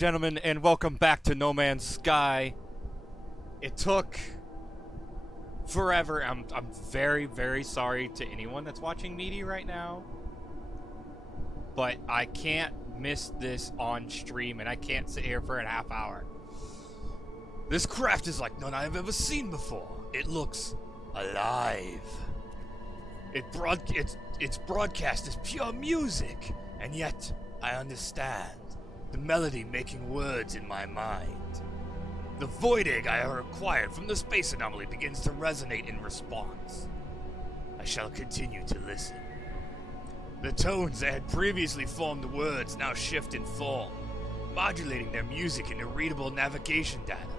Gentlemen, and welcome back to No Man's Sky. It took forever. I'm very, very sorry to anyone that's watching Meaty right now, but I can't miss this on stream, and I can't sit here for a half hour. This craft is like none I've ever seen before. It looks alive. Its broadcast is pure music, and yet I understand. The melody making words in my mind. The void egg I acquired from the space anomaly begins to resonate in response. I shall continue to listen. The tones that had previously formed the words now shift in form, modulating their music into readable navigation data.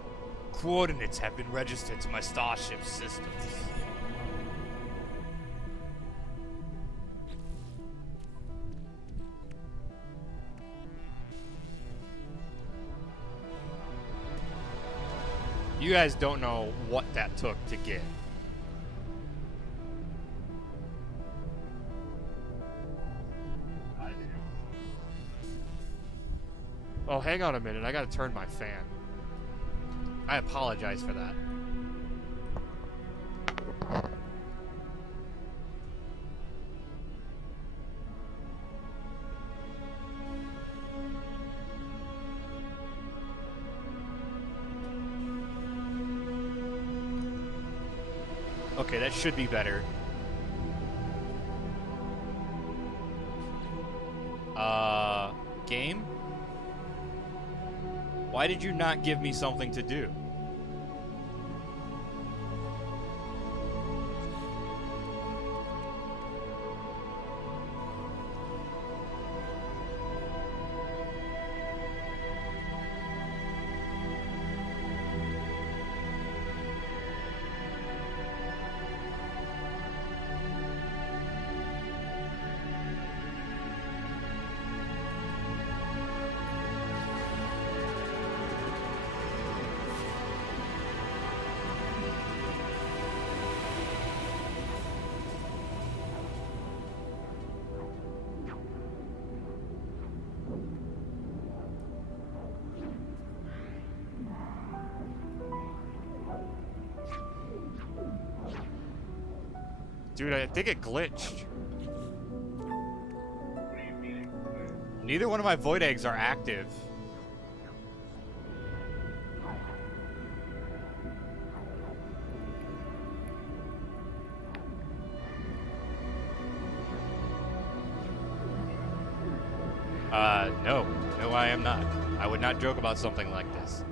Coordinates have been registered to my starship systems. You guys don't know what that took to get. Oh, hang on a minute. I gotta turn my fan. I apologize for that. Okay, that should be better. Game? Why did you not give me something to do? Dude, I think it glitched. Neither one of my void eggs are active. No. No, I am not. I would not joke about something like this.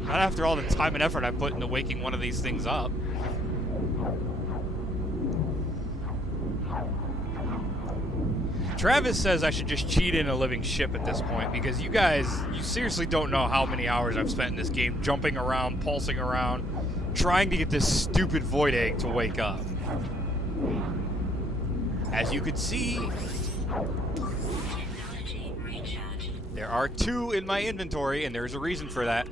Not after all the time and effort I put into waking one of these things up. Travis says I should just cheat in a living ship at this point because you seriously don't know how many hours I've spent in this game jumping around, pulsing around, trying to get this stupid void egg to wake up. As you can see, there are two in my inventory, and there's a reason for that.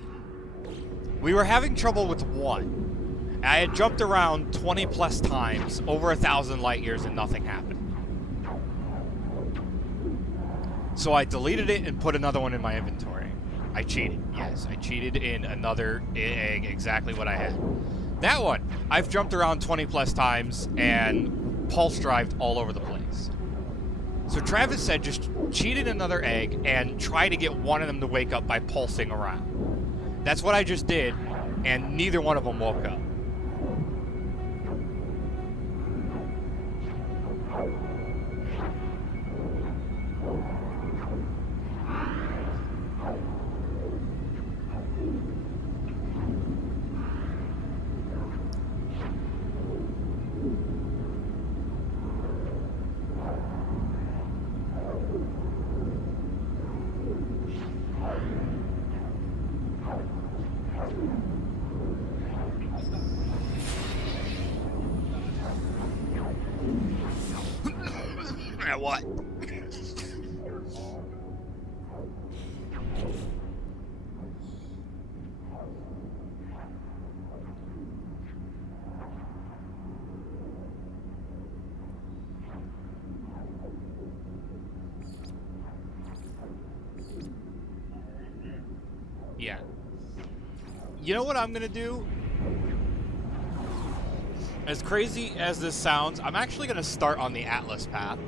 We were having trouble with one. I had jumped around 20 plus times, over 1,000 light years, and nothing happened. So I deleted it and put another one in my inventory. I cheated. Yes, I cheated in another egg, exactly what I had. That one, I've jumped around 20 plus times and pulse drived all over the place. So Travis said just cheat in another egg and try to get one of them to wake up by pulsing around. That's what I just did, and neither one of them woke up. What? Yeah. You know what I'm gonna do? As crazy as this sounds, I'm actually gonna start on the Atlas path.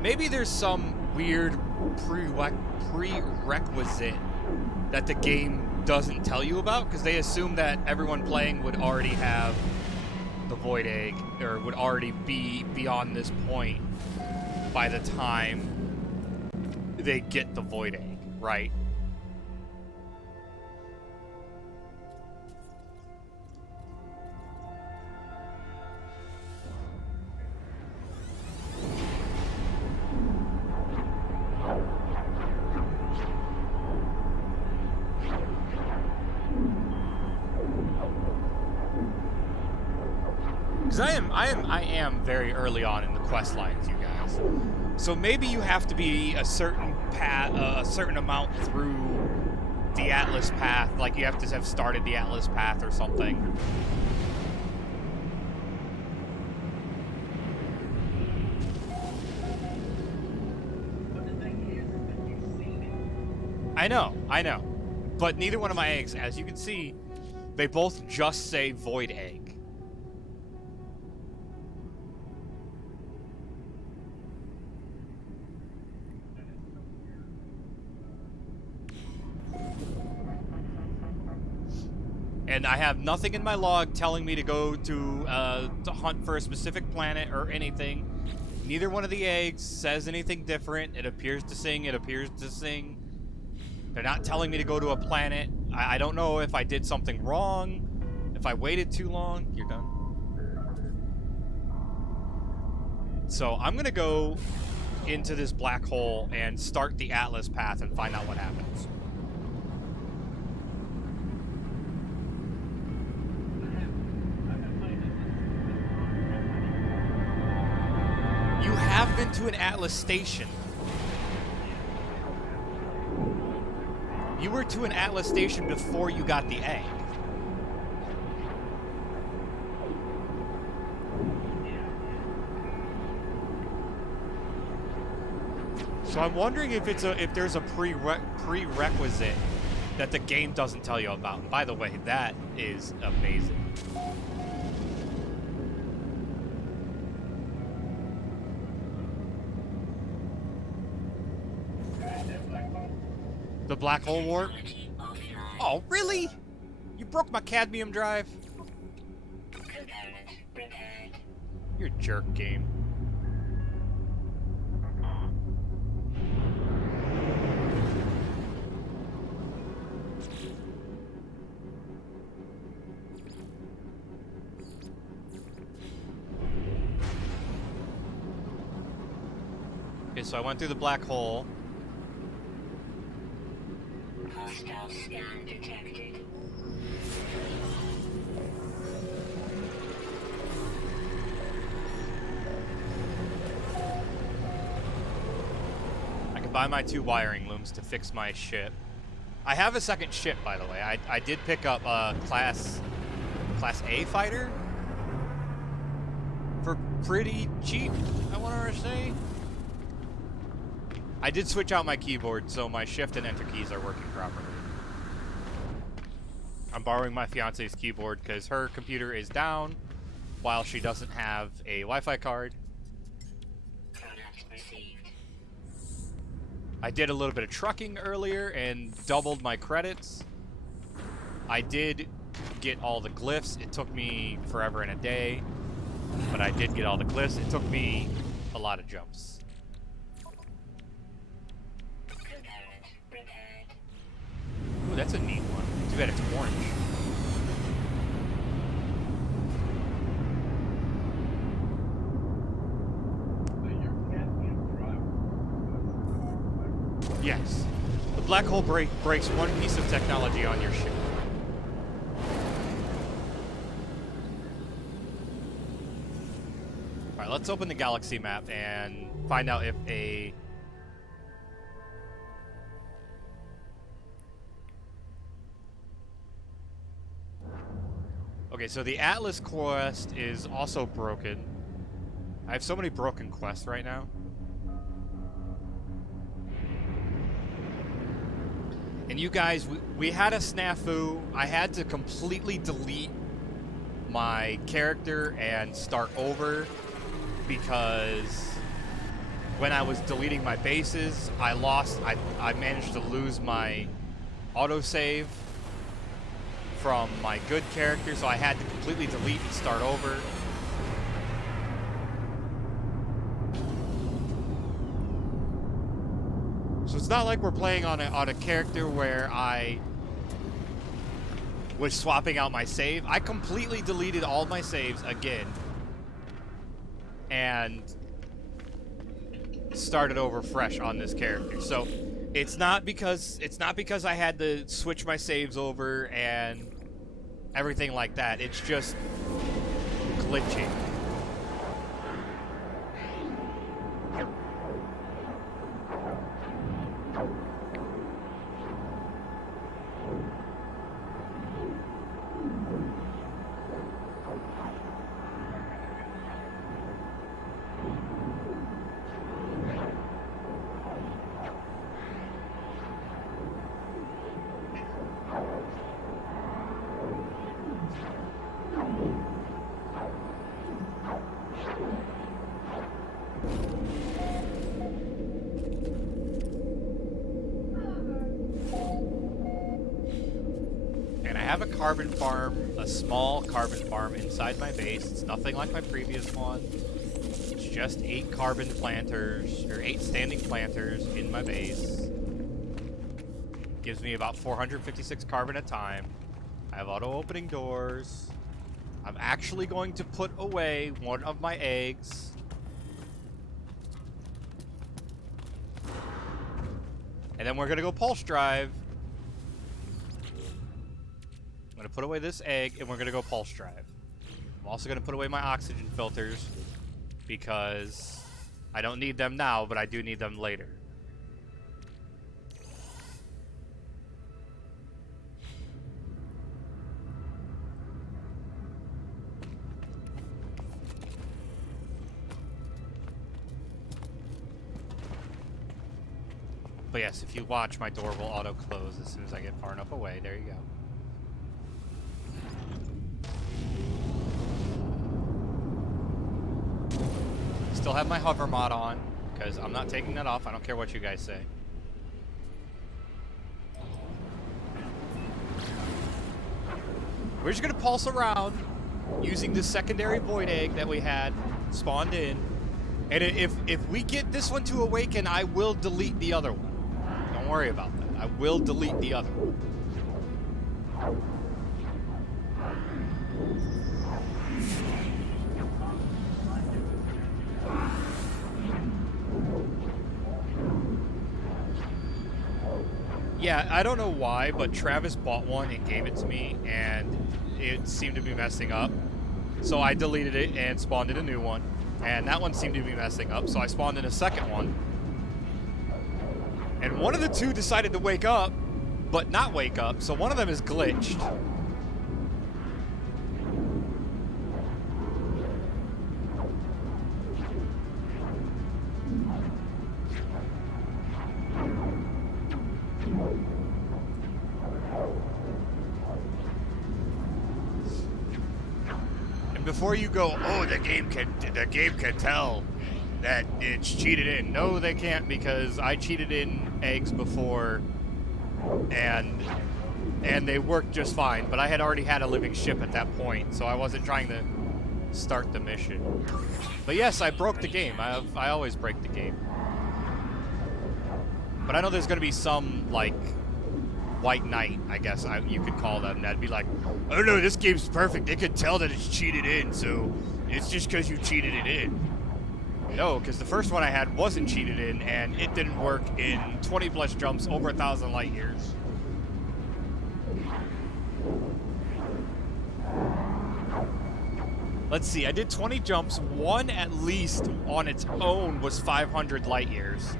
Maybe there's some weird prerequisite that the game doesn't tell you about, because they assume that everyone playing would already have the Void Egg, or would already be beyond this point by the time they get the Void Egg, right? Because I am very early on in the quest lines, you guys. So maybe you have to be a certain path, a certain amount through the Atlas path, like you have to have started the Atlas path or something. I know. But neither one of my eggs, as you can see, they both just say Void Egg. And I have nothing in my log telling me to go to hunt for a specific planet or anything. Neither one of the eggs says anything different. It appears to sing, it appears to sing. They're not telling me to go to a planet. I don't know if I did something wrong, if I waited too long. You're done. So I'm gonna go into this black hole and start the Atlas path and find out what happens. You have been to an Atlas station. You were to an Atlas station before you got the egg. So I'm wondering if there's a prerequisite that the game doesn't tell you about. And by the way, that is amazing. The black hole warp? Oh, really? You broke my cadmium drive? You're a jerk, game. Okay, so I went through the black hole. Hostile scan detected. I can buy my 2 wiring looms to fix my ship. I have a second ship, by the way. I did pick up a Class A fighter for pretty cheap, I want to say. I did switch out my keyboard, so my shift and enter keys are working properly. I'm borrowing my fiance's keyboard because her computer is down while she doesn't have a Wi-Fi card. I did a little bit of trucking earlier and doubled my credits. I did get all the glyphs. It took me forever and a day. But I did get all the cliffs. It took me a lot of jumps. Component repaired. Ooh, that's a neat one. Too bad it's orange. Yes. The black hole breaks one piece of technology on your ship. Alright, let's open the galaxy map and find out if a... Okay, so the Atlas quest is also broken. I have so many broken quests right now. And you guys, we had a snafu. I had to completely delete my character and start over because when I was deleting my bases, I managed to lose my autosave from my good character, so I had to completely delete and start over. So it's not like we're playing on a character where I was swapping out my save. I completely deleted all my saves again and started over fresh on this character. So it's not because I had to switch my saves over and everything like that. It's just glitching. Carbon farm, a small carbon farm inside my base. It's nothing like my previous one. It's just 8 carbon planters, or 8 standing planters in my base. Gives me about 456 carbon a time. I have auto opening doors. I'm actually going to put away one of my eggs. And then we're gonna go pulse drive. I'm going to put away this egg, and we're going to go pulse drive. I'm also going to put away my oxygen filters, because I don't need them now, but I do need them later. But yes, if you watch, my door will auto-close as soon as I get far enough away. There you go. Still have my hover mod on, because I'm not taking that off. I don't care what you guys say. We're just going to pulse around using the secondary void egg that we had spawned in. And if we get this one to awaken, I will delete the other one. Don't worry about that. I will delete the other one. Yeah, I don't know why, but Travis bought one and gave it to me, and it seemed to be messing up. So I deleted it and spawned in a new one. And that one seemed to be messing up, so I spawned in a second one. And one of the two decided to wake up, but not wake up, so one of them is glitched. Before you go, oh, the game can tell that it's cheated in. No, they can't, because I cheated in eggs before, and they worked just fine. But I had already had a living ship at that point, so I wasn't trying to start the mission. But yes, I broke the game. I always break the game. But I know there's gonna be some like white knight, I guess you could call them. That'd be like, I don't know, this game's perfect. They could tell that it's cheated in, so it's just because you cheated it in. No, because the first one I had wasn't cheated in, and it didn't work in 20 plus jumps over 1,000 light years. Let's see, I did 20 jumps. One at least on its own was 500 light years.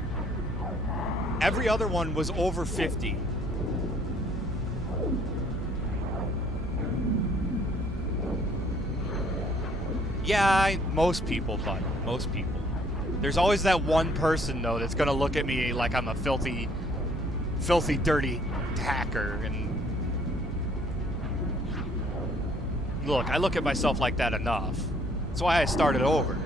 Every other one was over 50. Yeah, most people, bud. Most people. There's always that one person, though, that's gonna look at me like I'm a filthy, dirty hacker. And look, I look at myself like that enough. That's why I started over.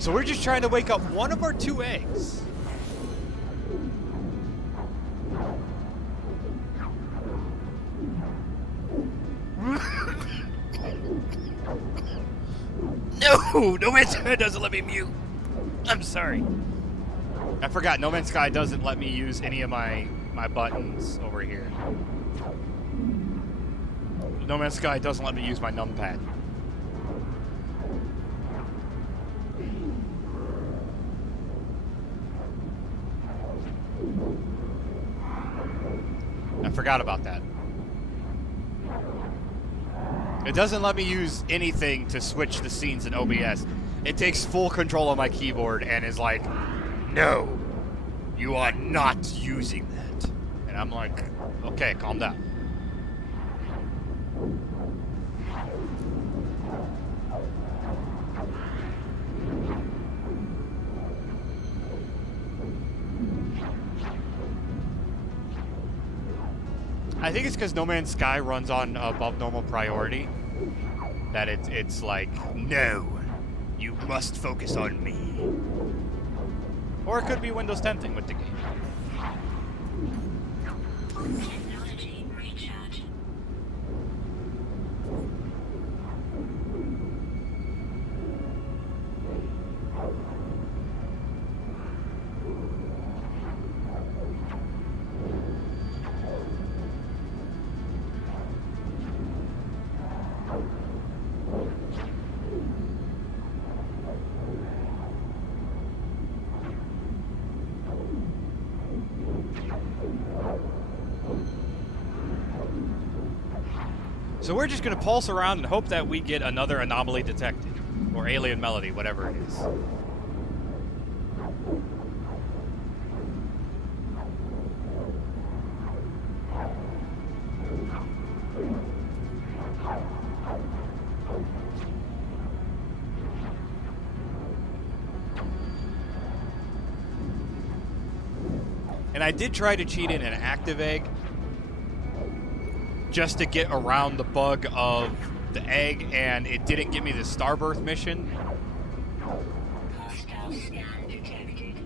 So we're just trying to wake up one of our 2 eggs. No! No Man's Sky doesn't let me mute. I'm sorry. I forgot, No Man's Sky doesn't let me use any of my buttons over here. No Man's Sky doesn't let me use my numpad. I forgot about that. It doesn't let me use anything to switch the scenes in OBS. It takes full control of my keyboard and is like, no, you are not using that. And I'm like, okay, calm down. I think it's because No Man's Sky runs on above normal priority. That it's like, No, you must focus on me. or it could be Windows 10 thing with the game. Technology recharge. So we're just gonna pulse around and hope that we get another anomaly detected, or alien melody, whatever it is. And I did try to cheat in an active egg, just to get around the bug of the egg, and it didn't give me the Starbirth mission. Hostile scan detected.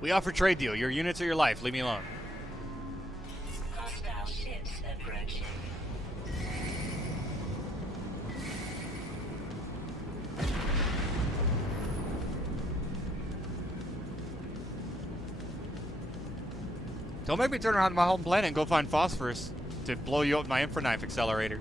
We offer trade deal. Your units are your life. Leave me alone. Hostile ships approaching. Don't make me turn around to my home planet and go find phosphorus to blow you up with my Infraknife accelerator.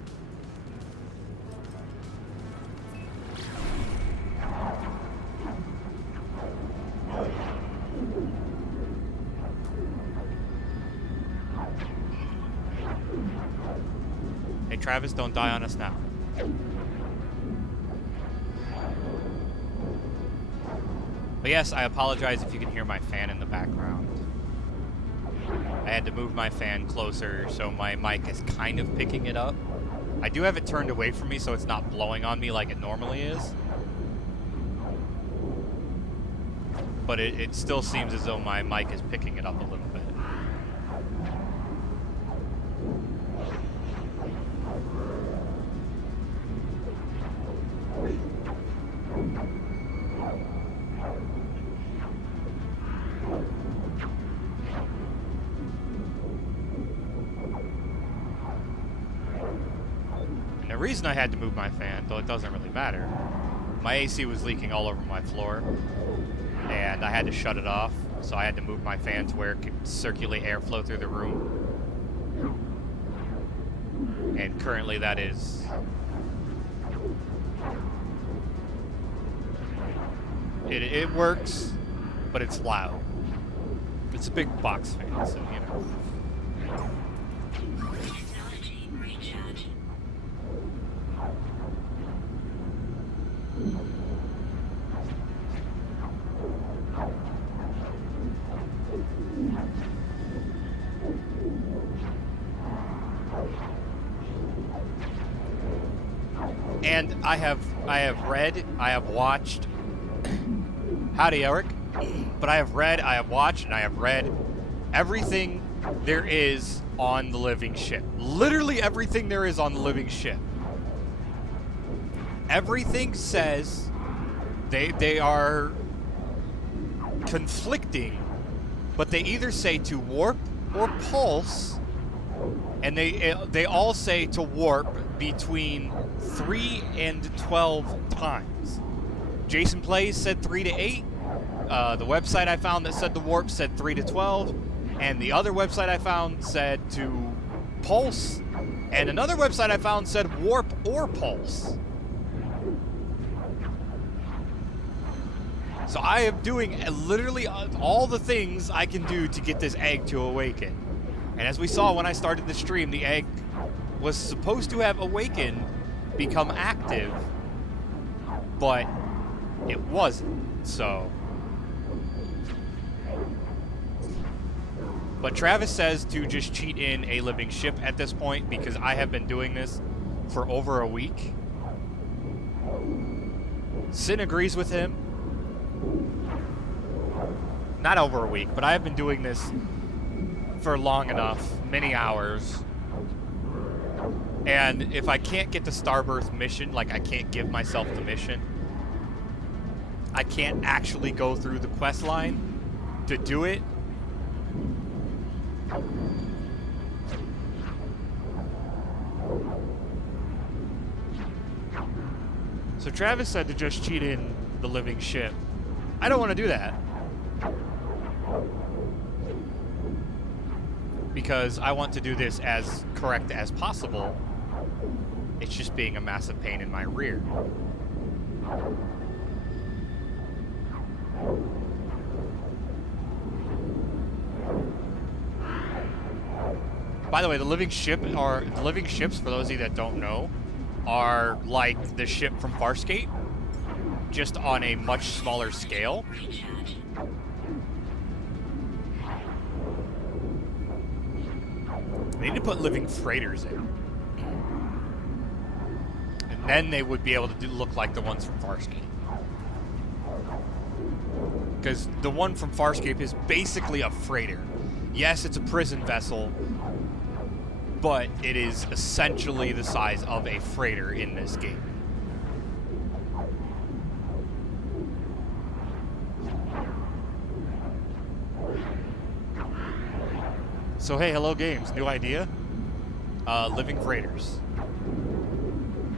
Hey Travis, don't die on us now. But yes, I apologize if you can hear my fan in the background. I had to move my fan closer so my mic is kind of picking it up. I do have it turned away from me so it's not blowing on me like it normally is. but it still seems as though my mic is picking it up a little bit. And the reason I had to move my fan, though it doesn't really matter, my AC was leaking all over my floor, and I had to shut it off, so I had to move my fan to where it could circulate airflow through the room. And currently that is... It works, but it's loud. It's a big box fan, so, you know. Technology recharge. And I have read, I have watched. Howdy, Eric. But I have read, I have watched, and I have read everything there is on the living ship. Literally everything there is on the living ship. Everything says they are conflicting, but they either say to warp or pulse, and they all say to warp between 3 and 12 times. Jason Plays said 3 to 8. The website I found that said the warp said 3 to 12. And the other website I found said to pulse. And another website I found said warp or pulse. So I am doing literally all the things I can do to get this egg to awaken. And as we saw when I started the stream, the egg was supposed to have awakened, become active, but it wasn't, so. But Travis says to just cheat in a living ship at this point because I have been doing this for over a week. Sin agrees with him. Not over a week, but I have been doing this for long enough, many hours. And if I can't get the Starbirth mission, like I can't give myself the mission, I can't actually go through the quest line to do it. So Travis said to just cheat in the living ship. I don't want to do that. Because I want to do this as correct as possible. It's just being a massive pain in my rear. By the way, the living ships, for those of you that don't know, are like the ship from Farscape, just on a much smaller scale. Recharge. They need to put living freighters in. And then they would be able to look like the ones from Farscape. Because the one from Farscape is basically a freighter. Yes, it's a prison vessel, but it is essentially the size of a freighter in this game. So hey, Hello Games, new idea? Living freighters.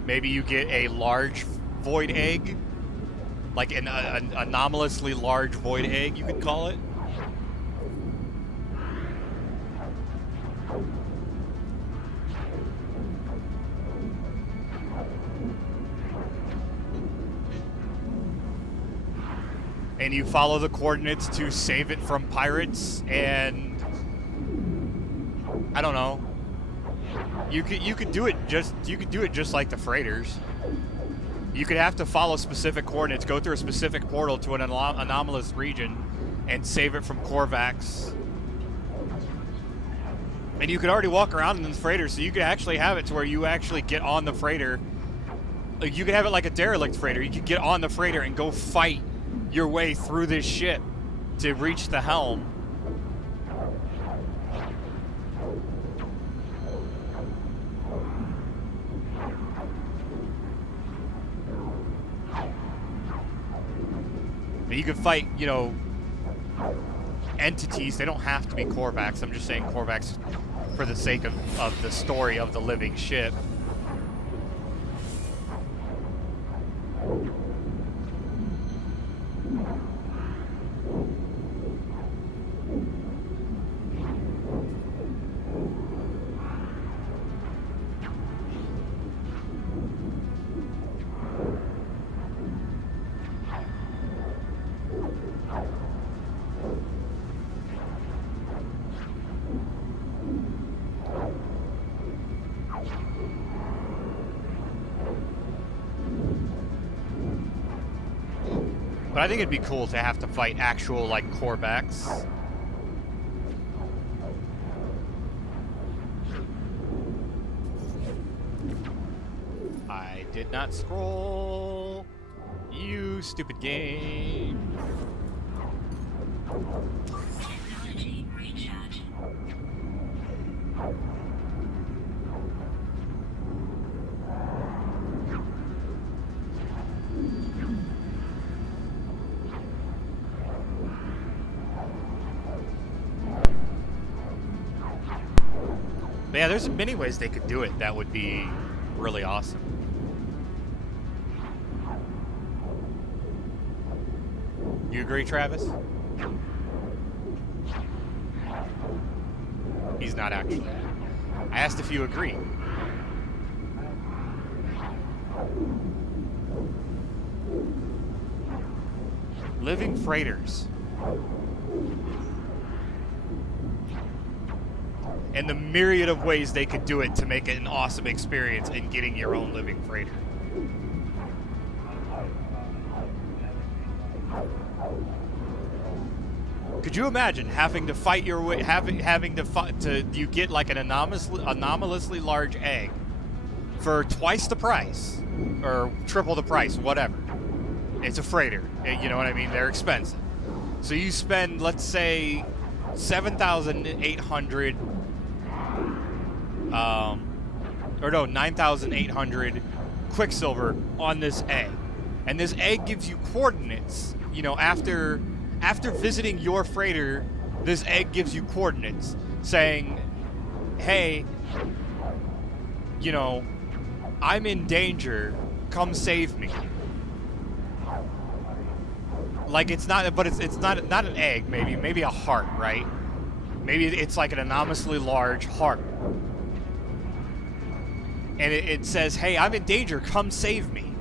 Maybe you get a large void egg, like an anomalously large void egg, you could call it. And you follow the coordinates to save it from pirates, and I don't know. You could do it just like the freighters. You could have to follow specific coordinates, go through a specific portal to an anomalous region, and save it from Korvax. And you could already walk around in the freighter, so you could actually have it to where you actually get on the freighter. You could have it like a derelict freighter. You could get on the freighter and go fight your way through this ship to reach the helm. You can fight, you know, entities. They don't have to be Korvax. I'm just saying Korvax for the sake of the story of the living ship. But I think it'd be cool to have to fight actual, like, Korvax. I did not scroll. You stupid game. Technology recharge. But yeah, there's many ways they could do it that would be really awesome. You agree, Travis? He's not actually. I asked if you agree. Living freighters. And the myriad of ways they could do it to make it an awesome experience in getting your own living freighter. Could you imagine having to fight your way, having to fight to you get like an anomalously large egg for twice the price or triple the price, whatever. It's a freighter, you know what I mean? They're expensive. So you spend, let's say, 7,800 or no, 9,800 Quicksilver on this egg. And this egg gives you coordinates. You know, after visiting your freighter, this egg gives you coordinates saying, hey, you know, I'm in danger, come save me. Like, it's not, but it's not an egg, maybe a heart, right? Maybe it's like an anomalously large heart. And it says, hey, I'm in danger, come save me.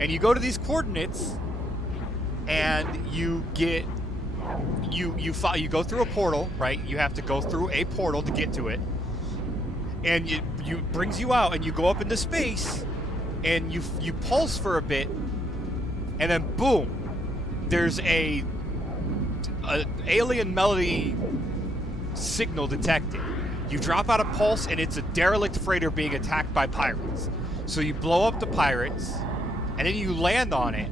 And you go to these coordinates, and you get, you go through a portal, right? You have to go through a portal to get to it. And you brings you out, and you go up into space, and you pulse for a bit, and then boom, there's a alien melody signal detected. You drop out a pulse, and it's a derelict freighter being attacked by pirates. So you blow up the pirates, and then you land on it,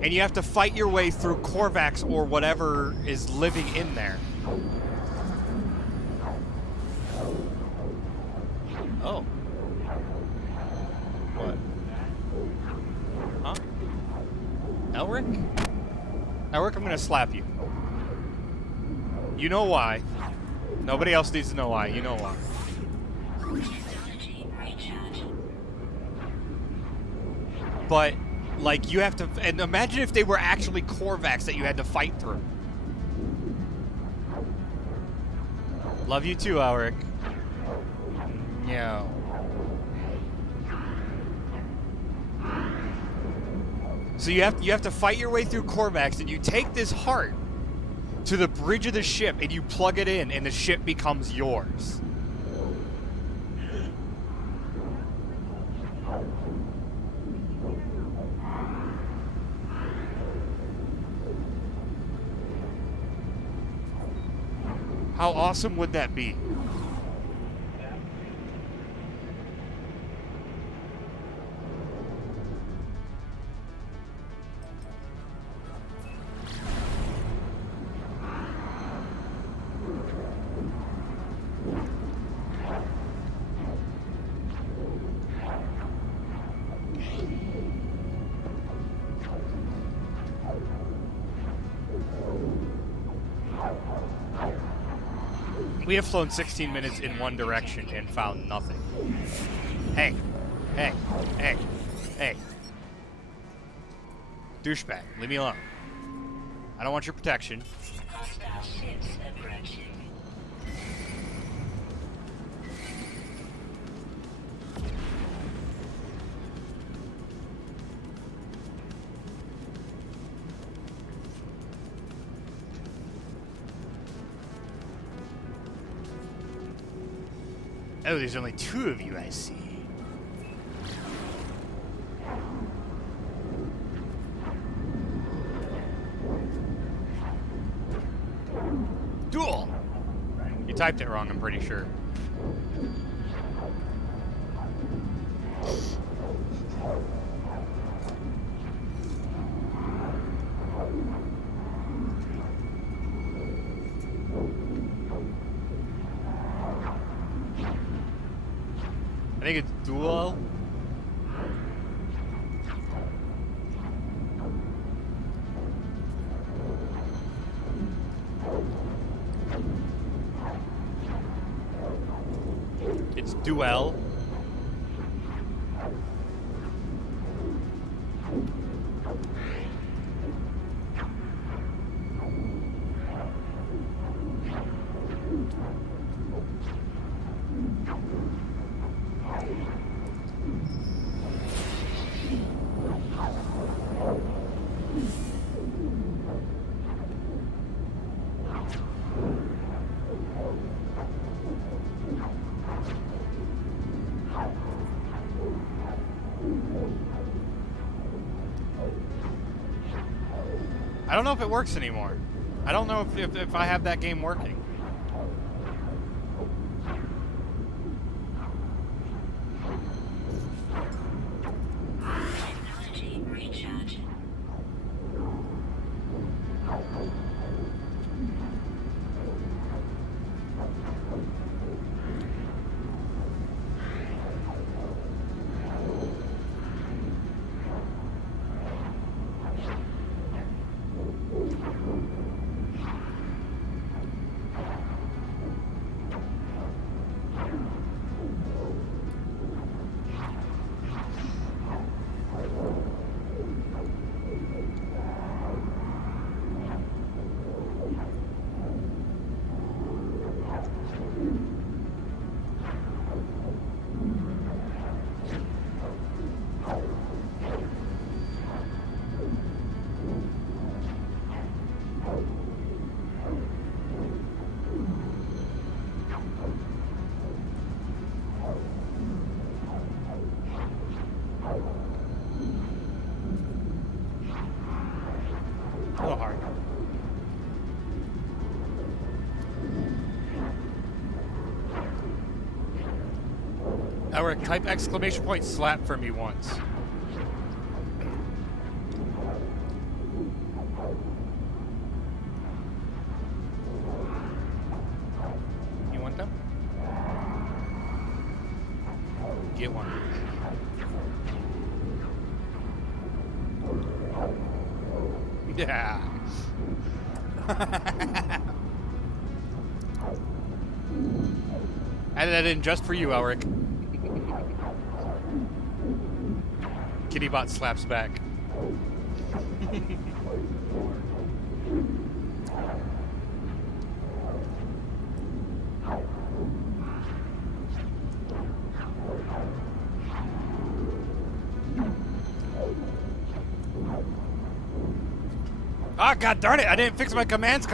and you have to fight your way through Korvax or whatever is living in there. Oh. What? Huh? Elric? Elric, I'm gonna slap you. You know why. Nobody else needs to know why. You know why. Technology recharge. But, like, you have to... And imagine if they were actually Korvax that you had to fight through. Love you too, Elric. No. So you have to fight your way through Korvax, and you take this heart to the bridge of the ship, and you plug it in, and the ship becomes yours. How awesome would that be? We have flown 16 minutes in one direction and found nothing. Hey. Hey. Hey. Hey. Douchebag, leave me alone. I don't want your protection. Hostile ships approaching. Oh, there's only 2 of you, I see. Duel! You typed it wrong, I'm pretty sure. I think it's duel. It's duel. I don't know if it works anymore. I don't know if I have that game working. Technology recharge. A little hard. Alright, type exclamation point slap for me once. You want them? Get one. Yeah. Added that in just for you, Elric. Kittybot slaps back. Ah, god darn it! I didn't fix my commands.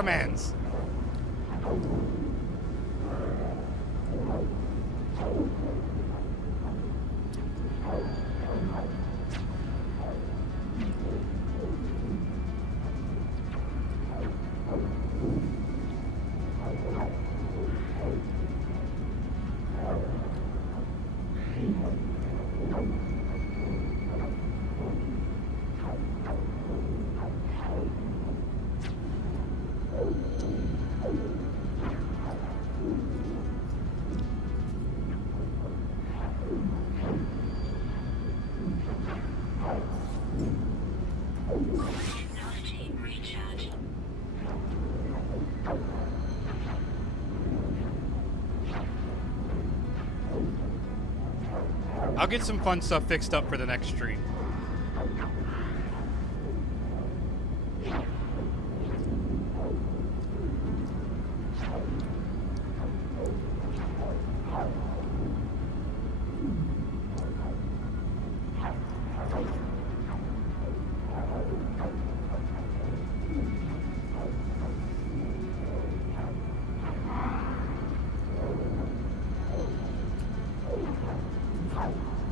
I'll get some fun stuff fixed up for the next stream.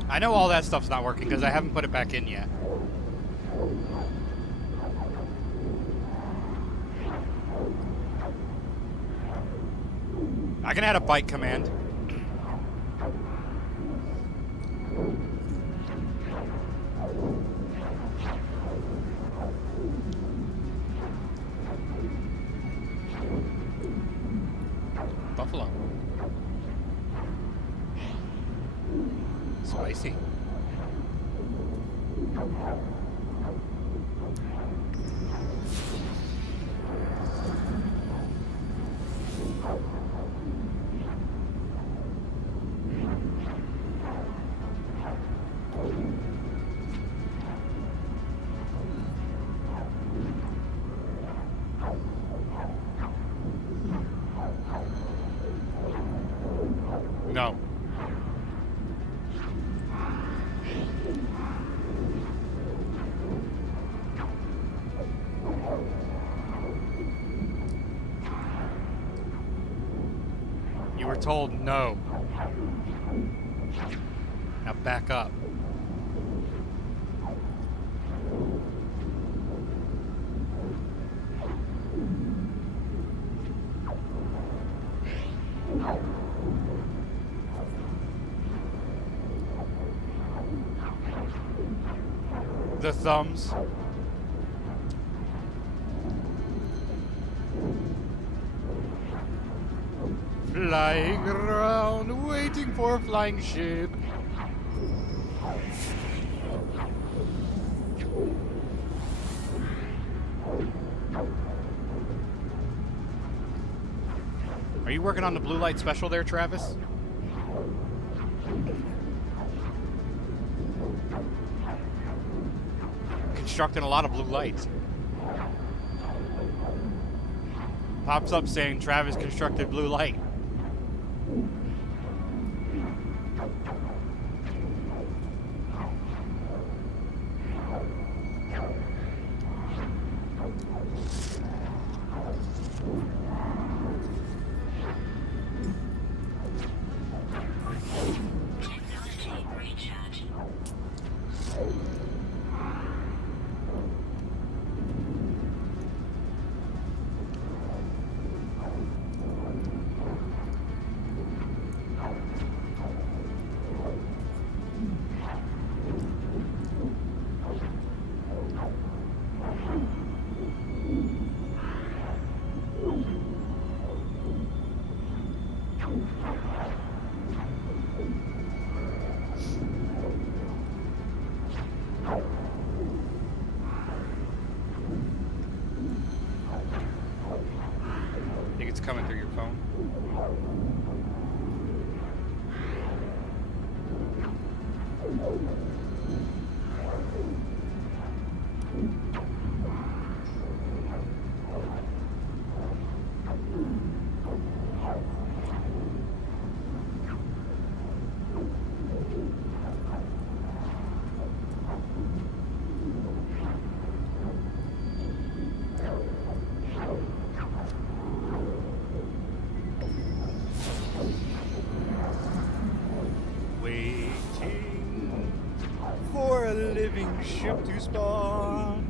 I know all that stuff's not working because I haven't put it back in yet. I can add a bike command. Buffalo. Spicy. No. You were told no. Now back up. The thumbs. Flying around, waiting for a flying ship. Are you working on the blue light special there, Travis? Constructing a lot of blue lights. Pops up saying Travis constructed blue light. Technology recharge. Think it's coming through your phone? Waiting for a living ship to spawn.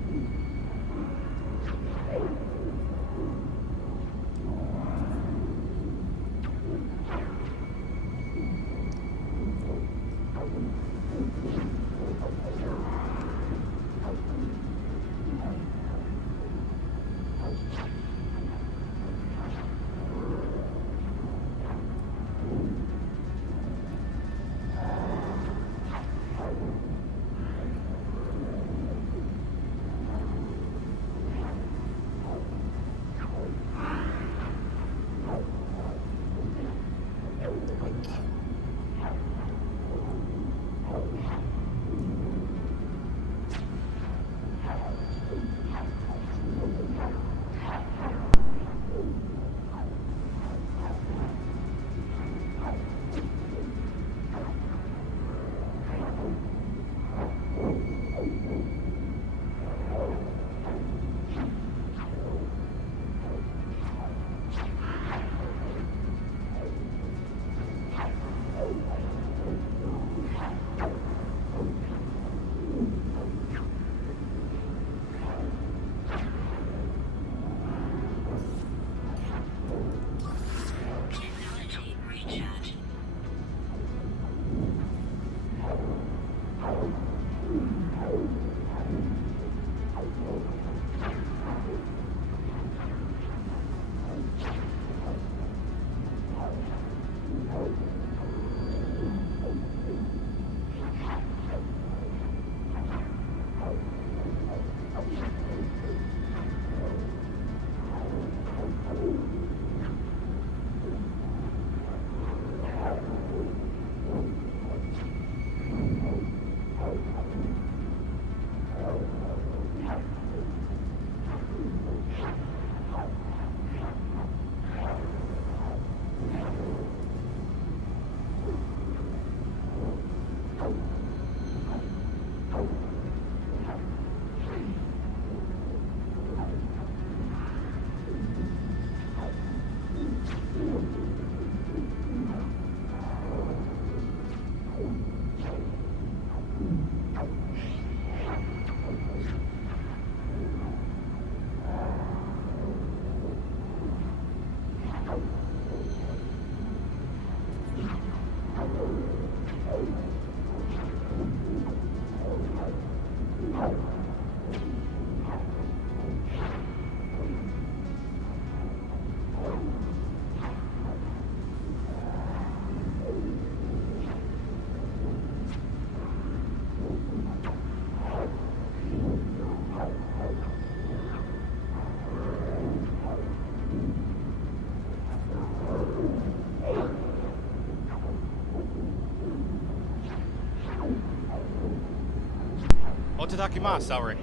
Otadakimasu, Elric.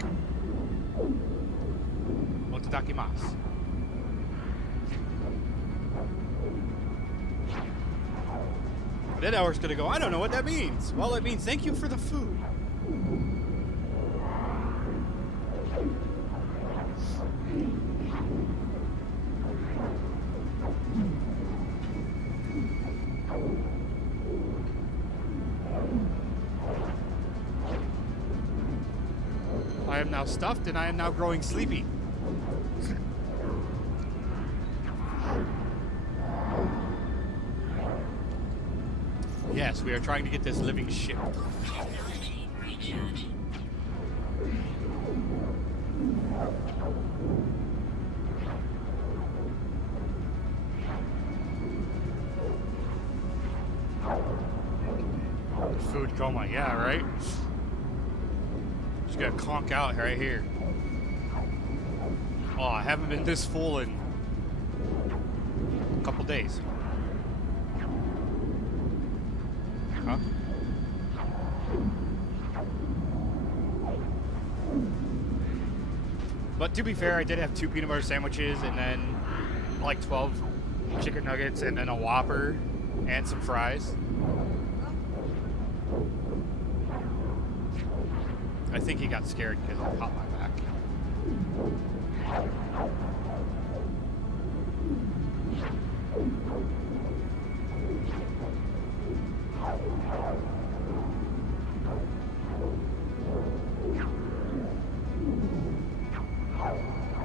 Otadakimasu. 'Hour's gonna go, I don't know what that means. Well, it means thank you for the food. I am now stuffed and I am now growing sleepy. Yes, we are trying to get this living ship. Ability recharge. Food coma, yeah, right? Just gotta conk out right here. Oh, I haven't been this full in a couple days. Huh? But to be fair, I did have 2 peanut butter sandwiches and then like 12 chicken nuggets and then a Whopper and some fries. I think he got scared because I popped my back.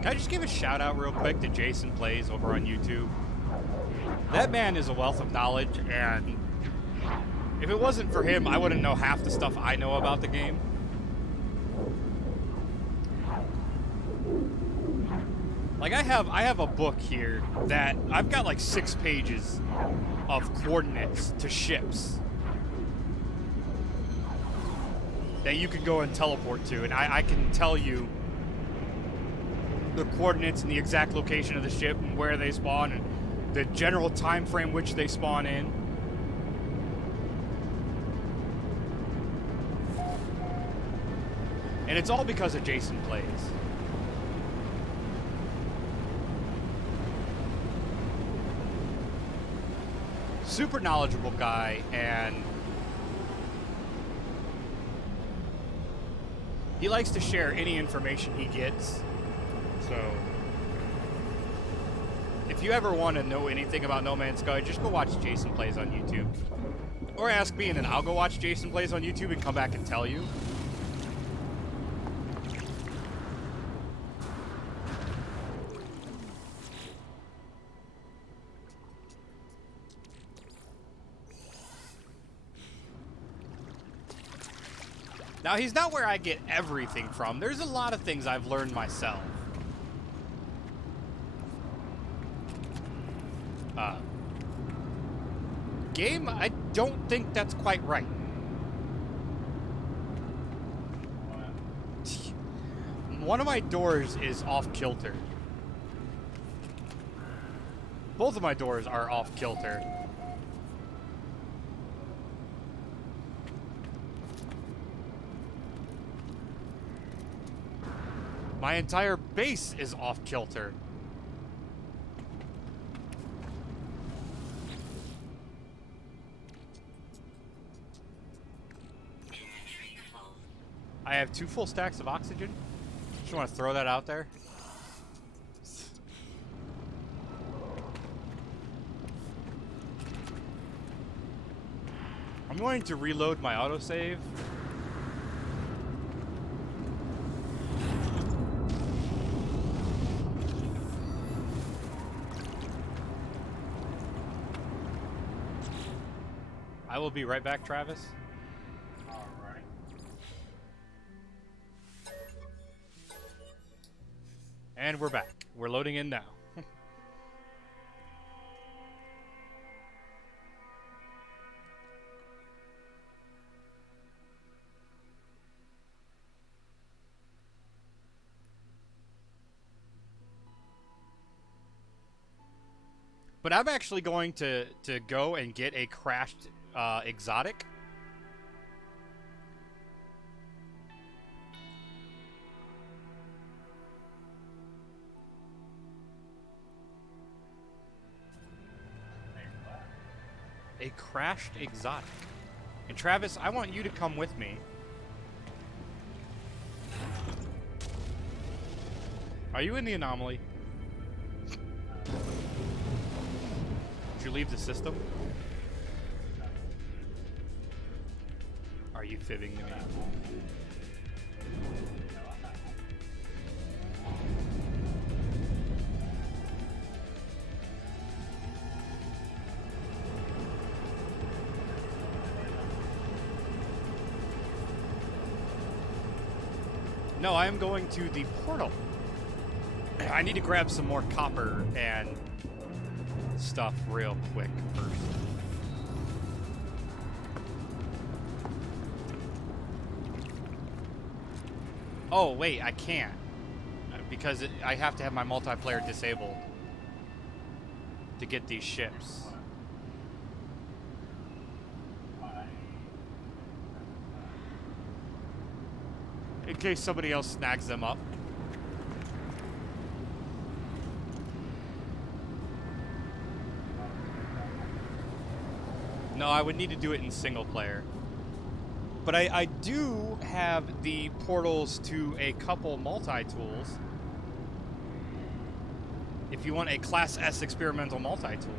Can I just give a shout out real quick to Jason Plays over on YouTube? That man is a wealth of knowledge, and if it wasn't for him, I wouldn't know half the stuff I know about the game. Like I have a book here that I've got like 6 pages of coordinates to ships that you can go and teleport to, and I can tell you the coordinates and the exact location of the ship and where they spawn and the general time frame which they spawn in. And it's all because of Jason Plays. Super knowledgeable guy, and he likes to share any information he gets. So if you ever want to know anything about No Man's Sky, just go watch Jason Plays on YouTube. Or ask me, and then I'll go watch Jason Plays on YouTube and come back and tell you. Now, he's not where I get everything from. There's a lot of things I've learned myself. Game, I don't think that's quite right. One of my doors is off kilter. Both of my doors are off kilter. My entire base is off kilter. I have 2 full stacks of oxygen. Just want to throw that out there. I'm going to reload my autosave. I will be right back, Travis. Alright. And we're back. We're loading in now. But I'm actually going to go and get a crashed exotic. A crashed exotic. And Travis, I want you to come with me. Are you in the anomaly? Did you leave the system? Are you fibbing to me? No, I am going to the portal. I need to grab some more copper and stuff real quick first. Oh, wait, I can't. Because I have to have my multiplayer disabled to get these ships. In case somebody else snags them up. No, I would need to do it in single player. But I do have the portals to a couple multi-tools. If you want a Class S experimental multi-tool,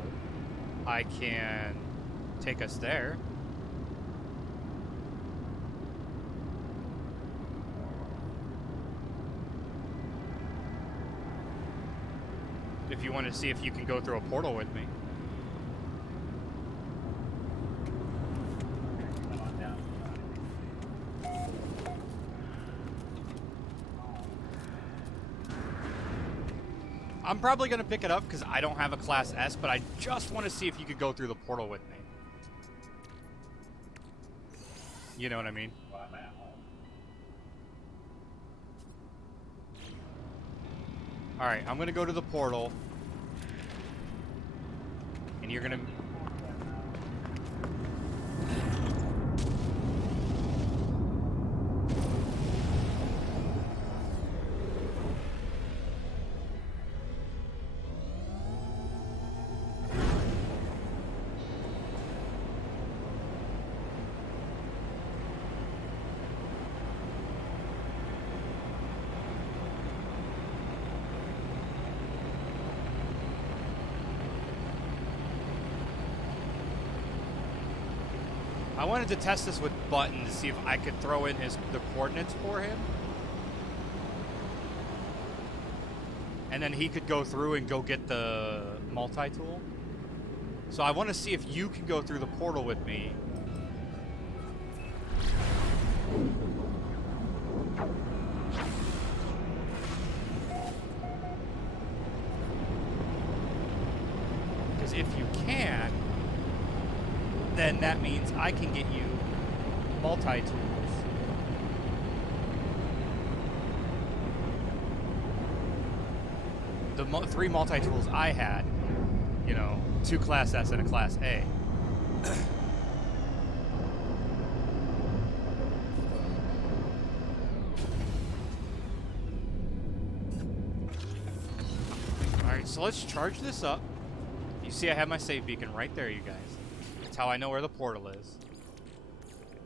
I can take us there. If you want to see if you can go through a portal with me. I'm probably going to pick it up because I don't have a Class S, but I just want to see if you could go through the portal with me. You know what I mean? Alright, I'm going to go to the portal. And you're going to... I wanted to test this with Button to see if I could throw in the coordinates for him. And then he could go through and go get the multi-tool. So I want to see if you can go through the portal with me. Because if you can, then that means I can get you multi-tools. The three multi-tools I had, you know, 2 Class S and a Class A. Alright, so let's charge this up. You see I have my save beacon right there, you guys. That's how I know where the portal is.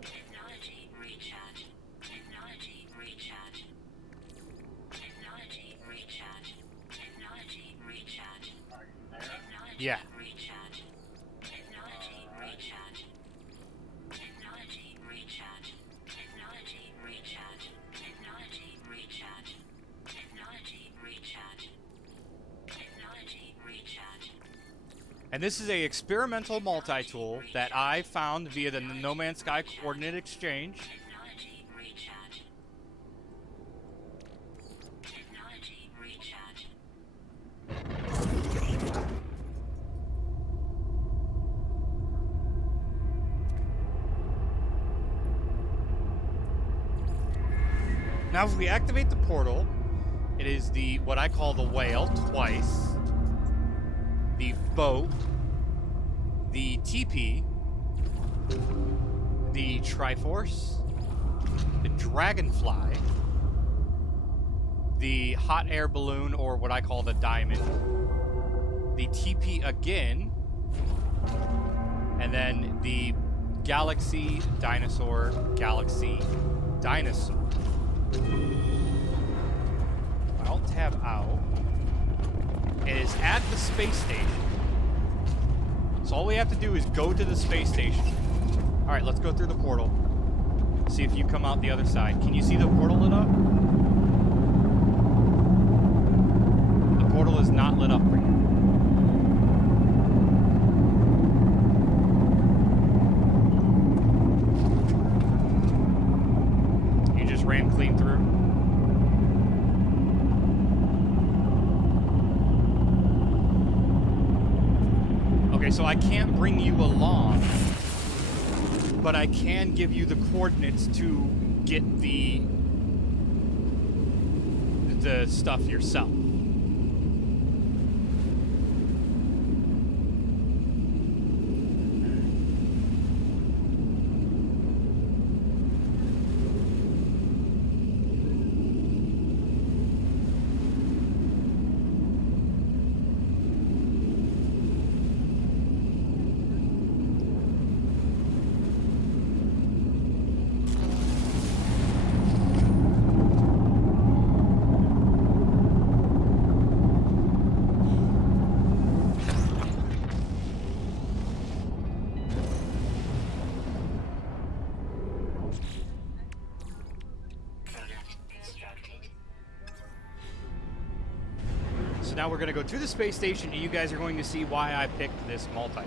Technology recharge. Technology recharge. Technology recharge. Technology recharge. Technology Yeah. recharge. Technology recharge. Technology recharge. Technology recharge. Technology recharge. Technology recharge. Technology recharge. And this is a experimental multi-tool that I found via the No Man's Sky coordinate exchange. Technology recharge. Technology recharge. Now if we activate the portal, it is the what I call the whale twice, the boat, the TP, the Triforce, the Dragonfly, the hot air balloon, or what I call the diamond, the TP again, And then the Galaxy Dinosaur. Alt tab out. It is at the space station. So all we have to do is go to the space station. Alright, let's go through the portal. See if you come out the other side. Can you see the portal lit up? The portal is not lit up right now. You just ran clean through. Okay, so I can't bring you along, but I can give you the coordinates to get the stuff yourself. So now we're going to go to the space station, and you guys are going to see why I picked this multi-tool.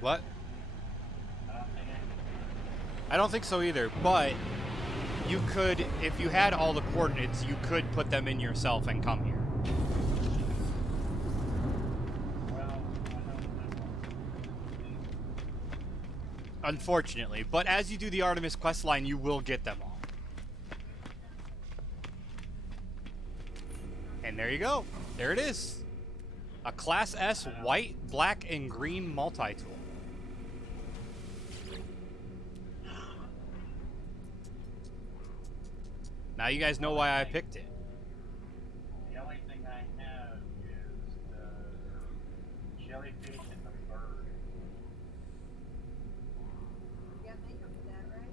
What? I don't think so either, but you could, if you had all the coordinates, you could put them in yourself and come here. Unfortunately, but as you do the Artemis quest line, you will get them all. And there you go. There it is. A Class S white, black, and green multi-tool. Now you guys know why I picked it. The only thing I have is the jellyfish and the bird. You got makeup for that, right?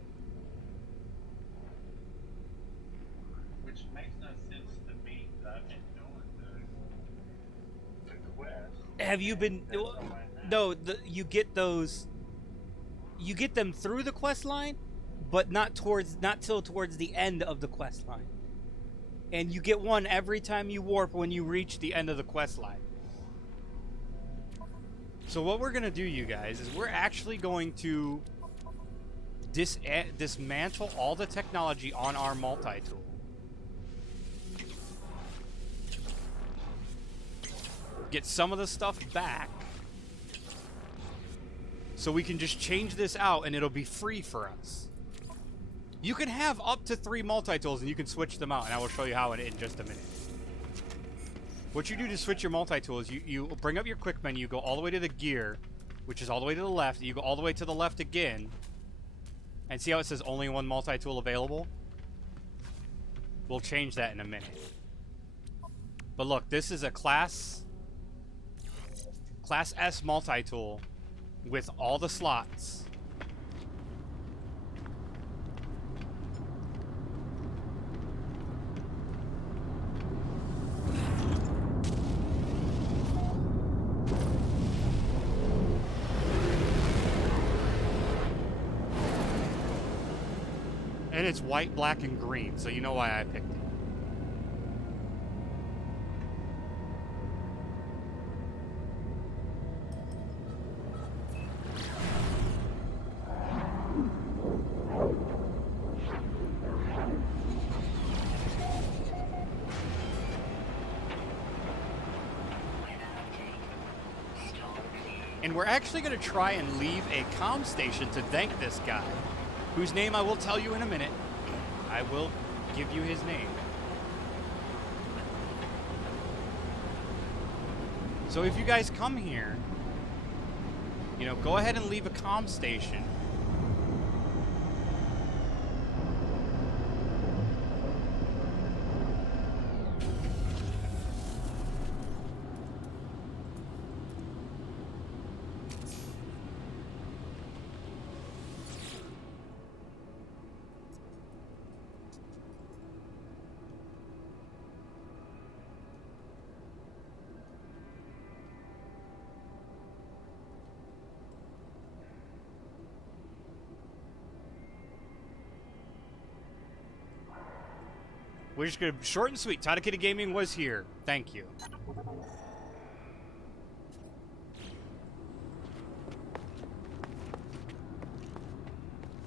Which makes no sense to me, because I've been doing the quest. Have you been? That's all I have. No, you get those. You get them through the quest line, but not till towards the end of the quest line. And you get one every time you warp when you reach the end of the quest line. So what we're gonna do, you guys, is we're actually going to dismantle all the technology on our multi-tool. Get some of the stuff back, so we can just change this out and it'll be free for us. You can have up to 3 multi-tools and you can switch them out, and I will show you how in just a minute. What you do to switch your multi-tool is you bring up your quick menu, go all the way to the gear, which is all the way to the left, you go all the way to the left again, and see how it says only one multi-tool available? We'll change that in a minute. But look, this is a Class S multi-tool with all the slots. And it's white, black, and green, so you know why I picked it. Weather update. Storm And we're actually going to try and leave a comm station to thank this guy, whose name I will tell you in a minute. I will give you his name. So if you guys come here, you know, go ahead and leave a comm station. We're just going to short and sweet. NekoGeta Gaming was here. Thank you.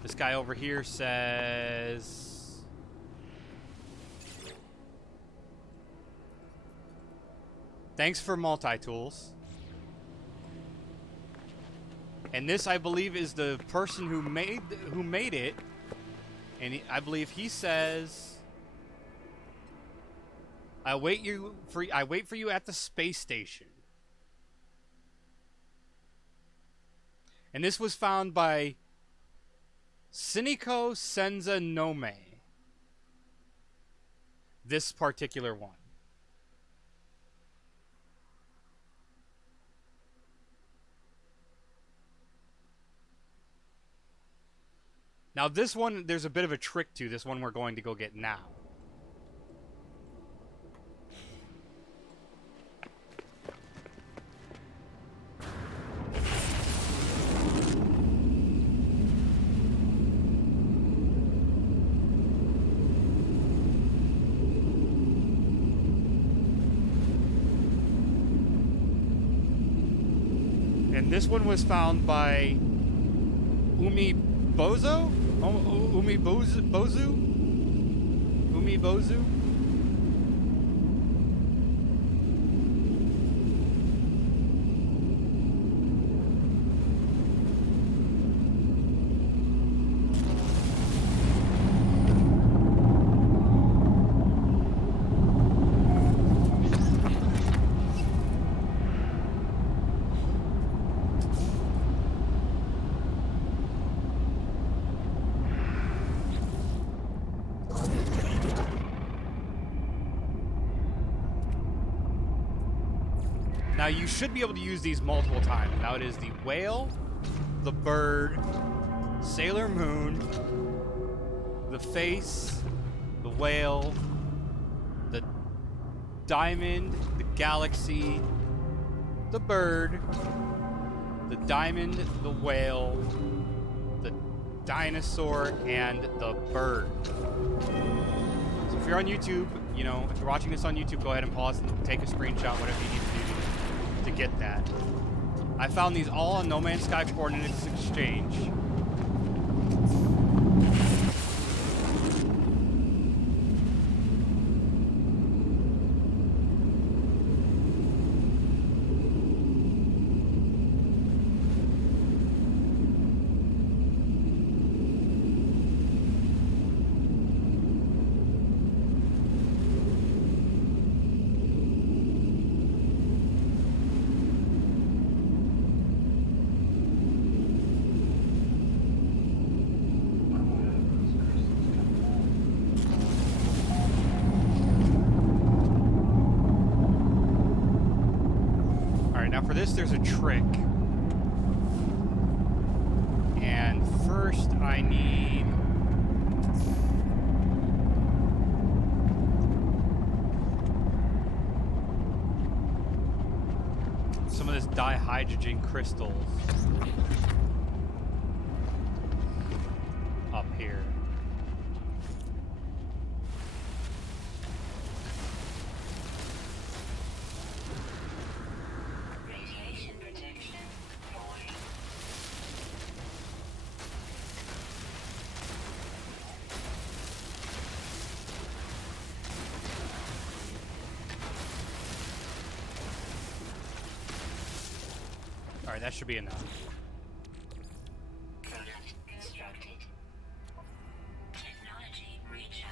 This guy over here says... Thanks for multi-tools. And this, I believe, is the person who made it. And I believe he says... I wait for you at the space station. And this was found by Siniko Senza Nome. This particular one. Now this one, there's a bit of a trick to this one we're going to go get now. And this one was found by Umi Bozu? Now you should be able to use these multiple times. Now it is the whale, the bird, Sailor Moon, the face, the whale, the diamond, the galaxy, the bird, the diamond, the whale, the dinosaur, and the bird. So if you're on YouTube, you know, if you're watching this on YouTube, go ahead and pause and take a screenshot, whatever you need to do to get that. I found these all on No Man's Sky Coordinates Exchange. For this, there's a trick. And first, I need... some of this dihydrogen crystals up here. Alright, that should be enough. Product constructed. Technology recharge.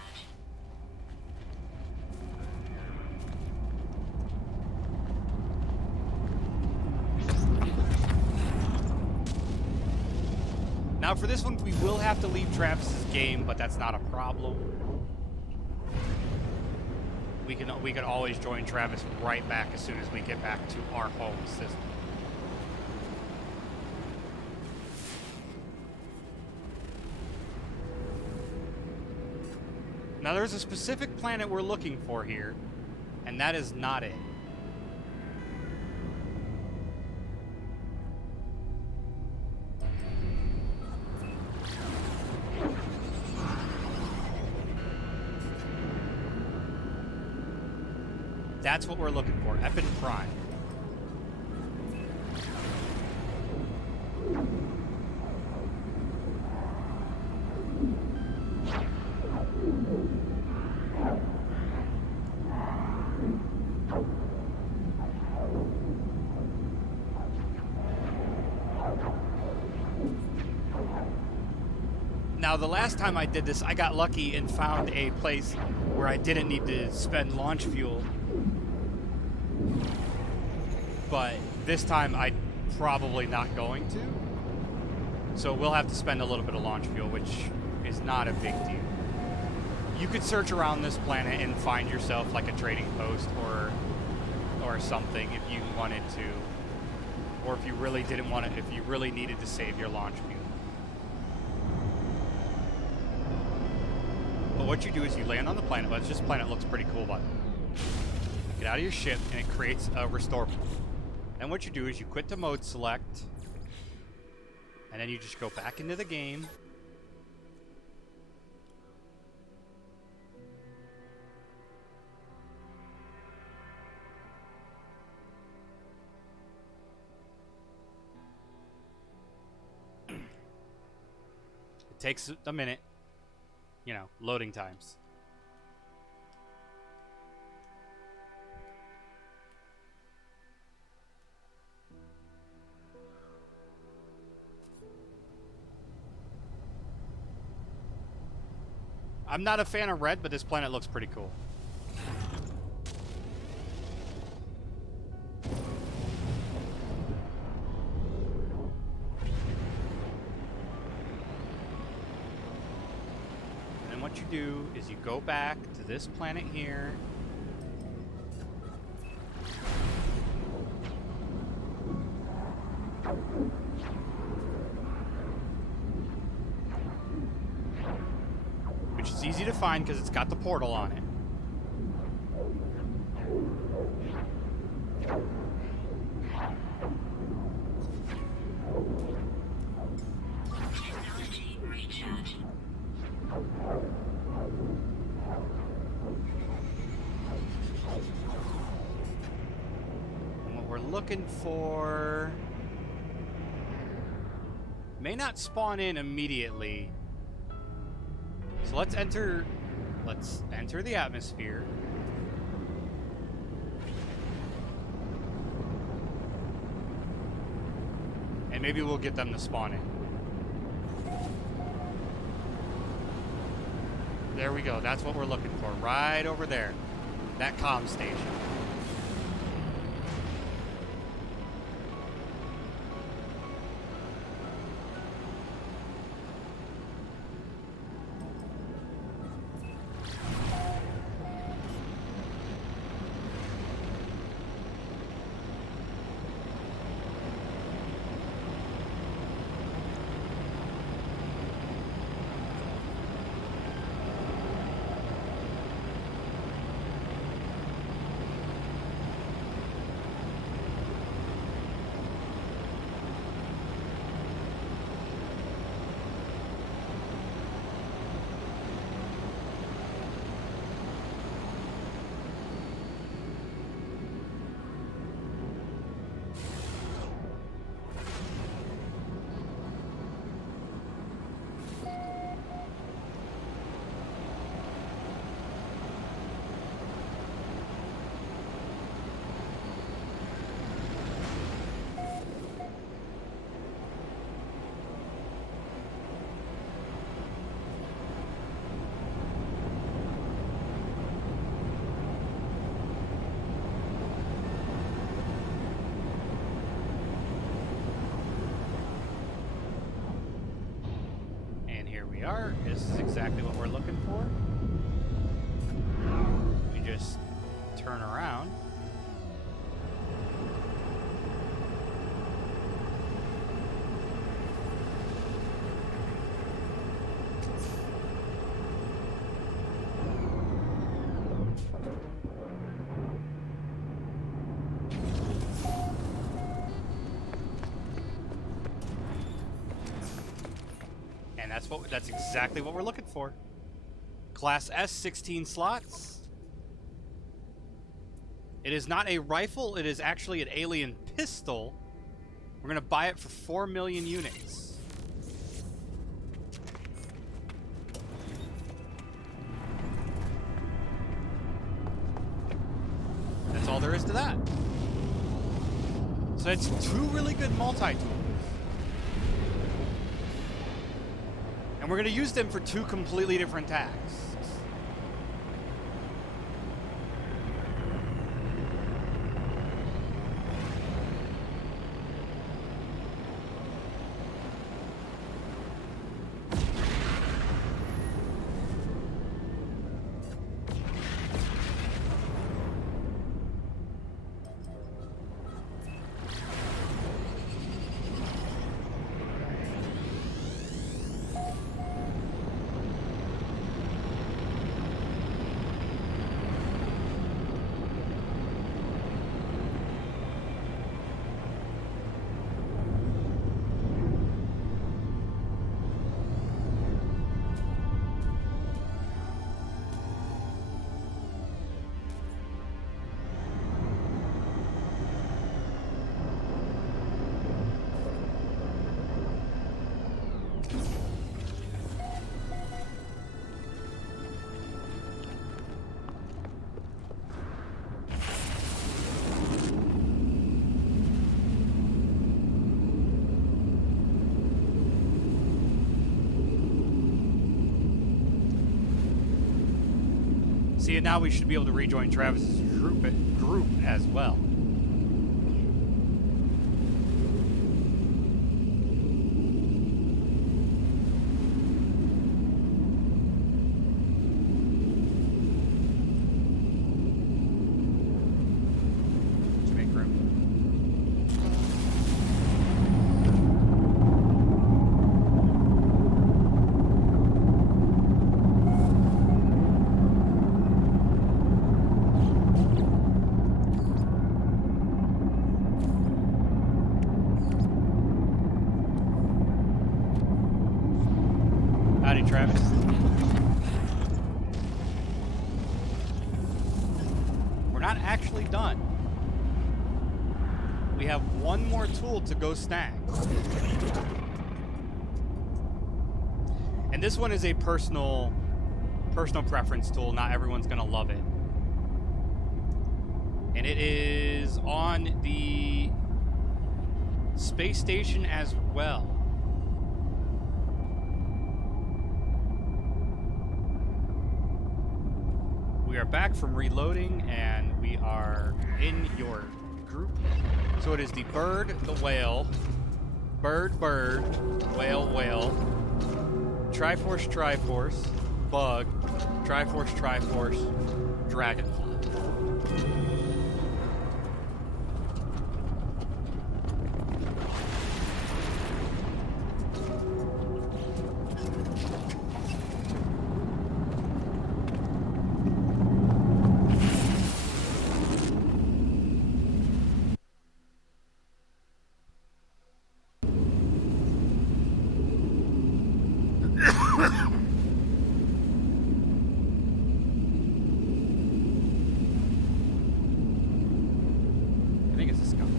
Now for this one, we will have to leave Travis's game, but that's not a problem. We can always join Travis right back as soon as we get back to our home system. Now there's a specific planet we're looking for here, and that is not it. That's what we're looking for, Eppin Prime. Now, the last time I did this, I got lucky and found a place where I didn't need to spend launch fuel. But this time, I'm probably not going to. So we'll have to spend a little bit of launch fuel, which is not a big deal. You could search around this planet and find yourself like a trading post or something if you wanted to. Or if you really didn't want to, if you really needed to save your launch fuel. But what you do is you land on the planet. Well, this planet looks pretty cool, but get out of your ship and it creates a restore point. Then what you do is you quit the mode select, and then you just go back into the game. It takes a minute, you know, loading times. I'm not a fan of red, but this planet looks pretty cool. And then what you do is you go back to this planet here. Which is easy to find because it's got the portal on it. Technology recharge. And what we're looking for may not spawn in immediately. So let's enter the atmosphere. And maybe we'll get them to spawn in. There we go. That's what we're looking for. Right over there. That comm station. we are. This is exactly what we're looking for. We just turn around. And that's exactly what we're looking for. Class S, 16 slots. It is not a rifle, it is actually an alien pistol. We're gonna buy it for 4 million units. That's all there is to that. So it's two really good multi-tools. And we're going to use them for two completely different tasks. See, and now we should be able to rejoin Travis's group as well. Let's make room. Howdy, Travis. We're not actually done. We have one more tool to go snag. And this one is a personal preference tool. Not everyone's gonna love it. And it is on the space station as well. We are back from reloading, and we are in your group. So it is the bird, the whale, bird, whale, Triforce, bug, Triforce, dragonfly. I think it's a skunk.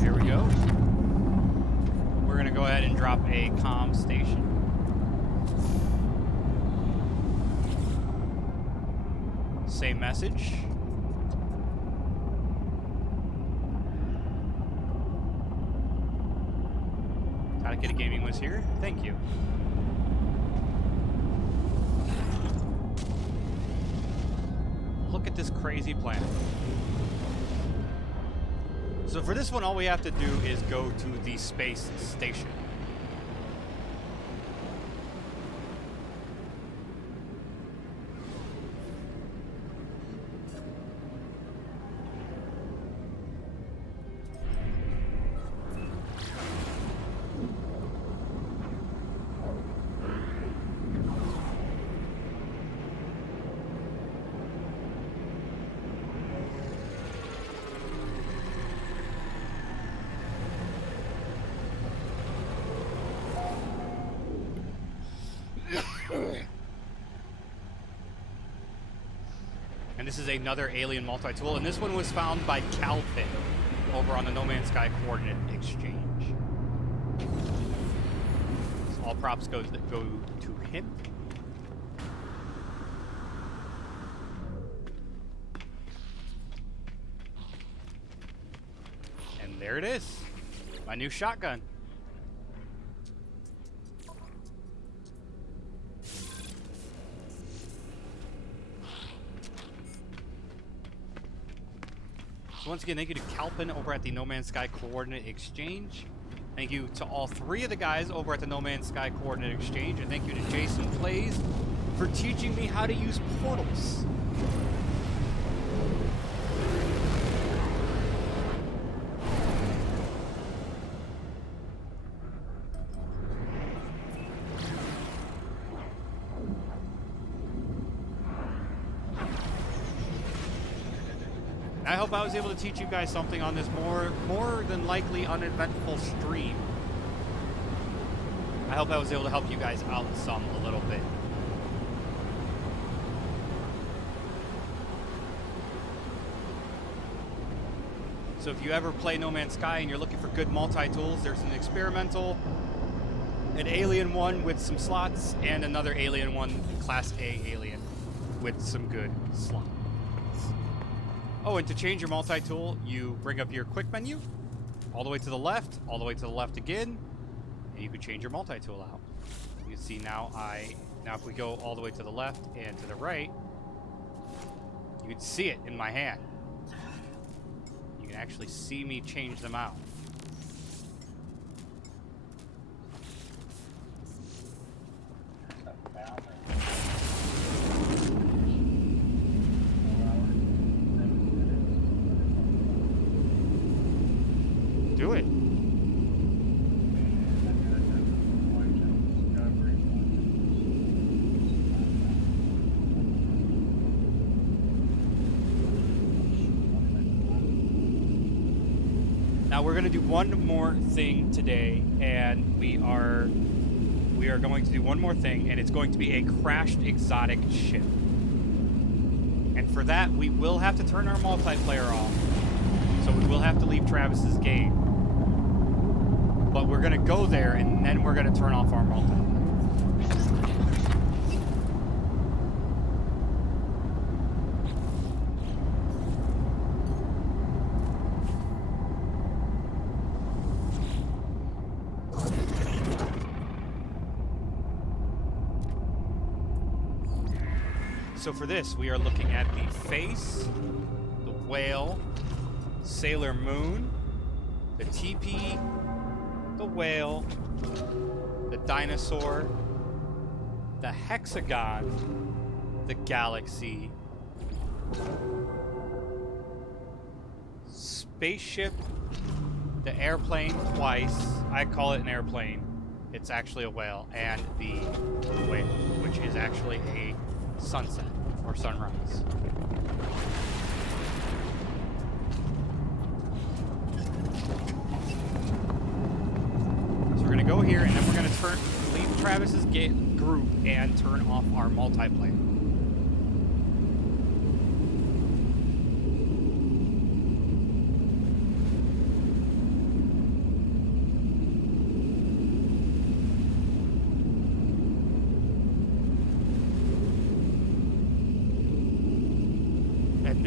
Here we go. We're gonna go ahead and drop a comm station. same message. Kitty Gaming was here. Thank you. Look at this crazy planet. So for this one, all we have to do is go to the space station. And this is another alien multi-tool, and this one was found by Calpin over on the No Man's Sky Coordinate Exchange. So all props go to him. And there it is, my new shotgun. Once again, thank you to Calpin over at the No Man's Sky Coordinate Exchange. Thank you to all three of the guys over at the No Man's Sky Coordinate Exchange. And thank you to Jason Plays for teaching me how to use portals. I hope I was able to teach you guys something on this more than likely uneventful stream. I hope I was able to help you guys out some a little bit. So if you ever play No Man's Sky and you're looking for good multi-tools, there's an experimental, an alien one with some slots, and another alien one, Class A alien, with some good slots. Oh, and to change your multi-tool, you bring up your quick menu, all the way to the left, all the way to the left again, and you can change your multi-tool out. You can see now if we go all the way to the left and to the right, you can see it in my hand. You can actually see me change them out. Do it. Now we're going to do one more thing today, and we are going to do one more thing, and it's going to be a crashed exotic ship. And for that, we will have to turn our multiplayer off. So we will have to leave Travis's game. But we're going to go there, and then we're going to turn off our multiplayer. So for this, we are looking at the face, the whale, Sailor Moon, the teepee, the whale, the dinosaur, the hexagon, the galaxy, spaceship, the airplane twice. I call it an airplane. It's actually a whale, and the whale, which is actually a sunset or sunrise. So we're gonna go here, and then we're gonna leave Travis's group and turn off our multiplayer.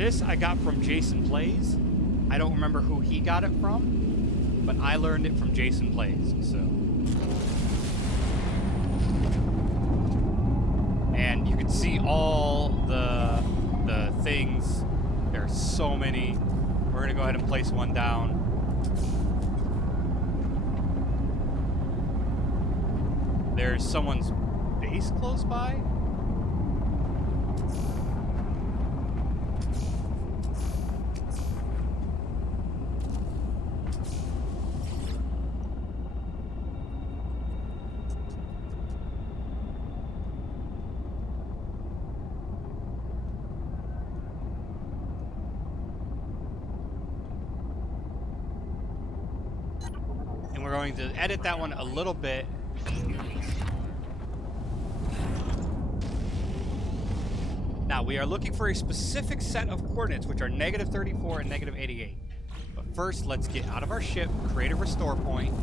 This I got from Jason Plays. I don't remember who he got it from, but I learned it from Jason Plays, so. And you can see all the things. There are so many. We're gonna go ahead and place one down. There's someone's base close by. And we're going to edit that one a little bit. Now, we are looking for a specific set of coordinates, which are -34 and -88. But first, let's get out of our ship, create a restore point,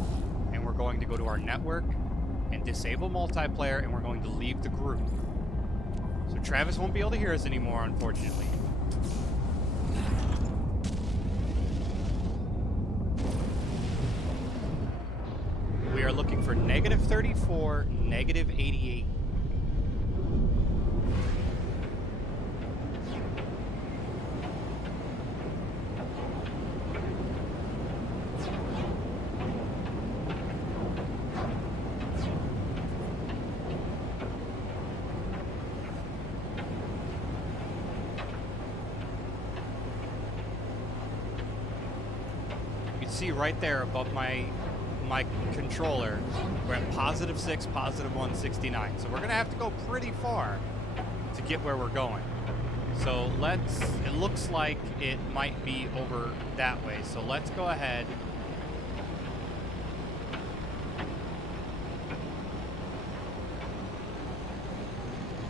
and we're going to go to our network and disable multiplayer, and we're going to leave the group. So Travis won't be able to hear us anymore, unfortunately. We are looking for -34, -88. See right there above my controller, we're at +6, +169. So we're gonna have to go pretty far to get where we're going. So it looks like it might be over that way. So let's go ahead.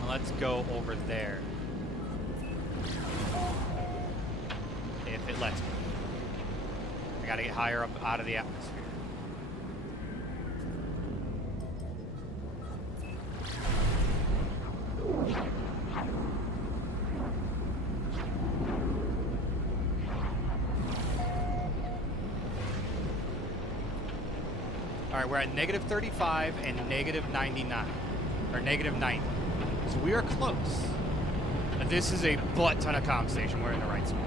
Let's go over there. If it lets me. I gotta get higher up out of the atmosphere. Alright, we're at -35 and -99. Or -90. So we are close. This is a butt ton of comm station. We're in the right spot.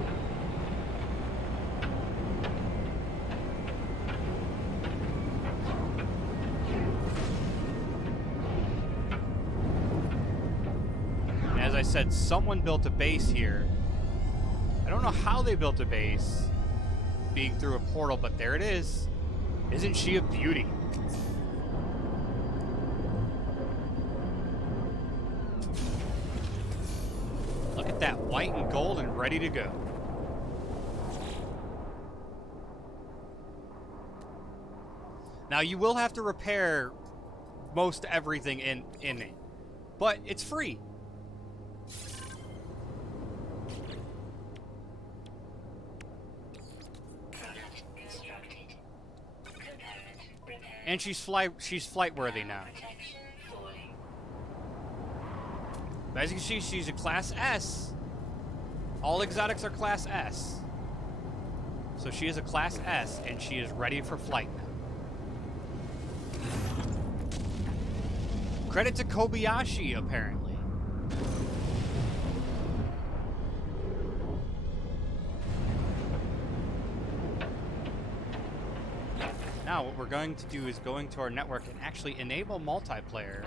As I said, someone built a base here. I don't know how they built a base being through a portal, but there it is. Isn't she a beauty? Look at that, white and gold and ready to go. Now you will have to repair most everything in it, but it's free. And she's flight worthy now. As you can see, she's a Class S. All exotics are Class S. So she is a Class S, and she is ready for flight now. Credit to Kobayashi, apparently. Now, what we're going to do is go into our network and actually enable multiplayer.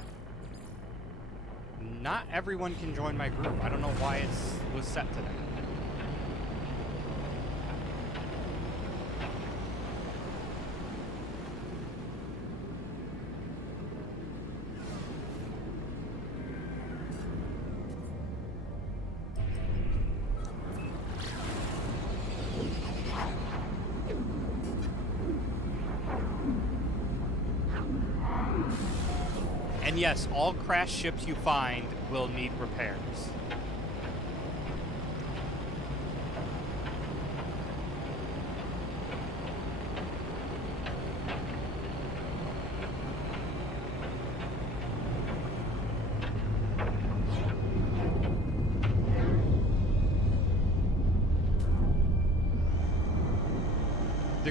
Not everyone can join my group. I don't know why it was set to that. And yes, all crashed ships you find will need repairs.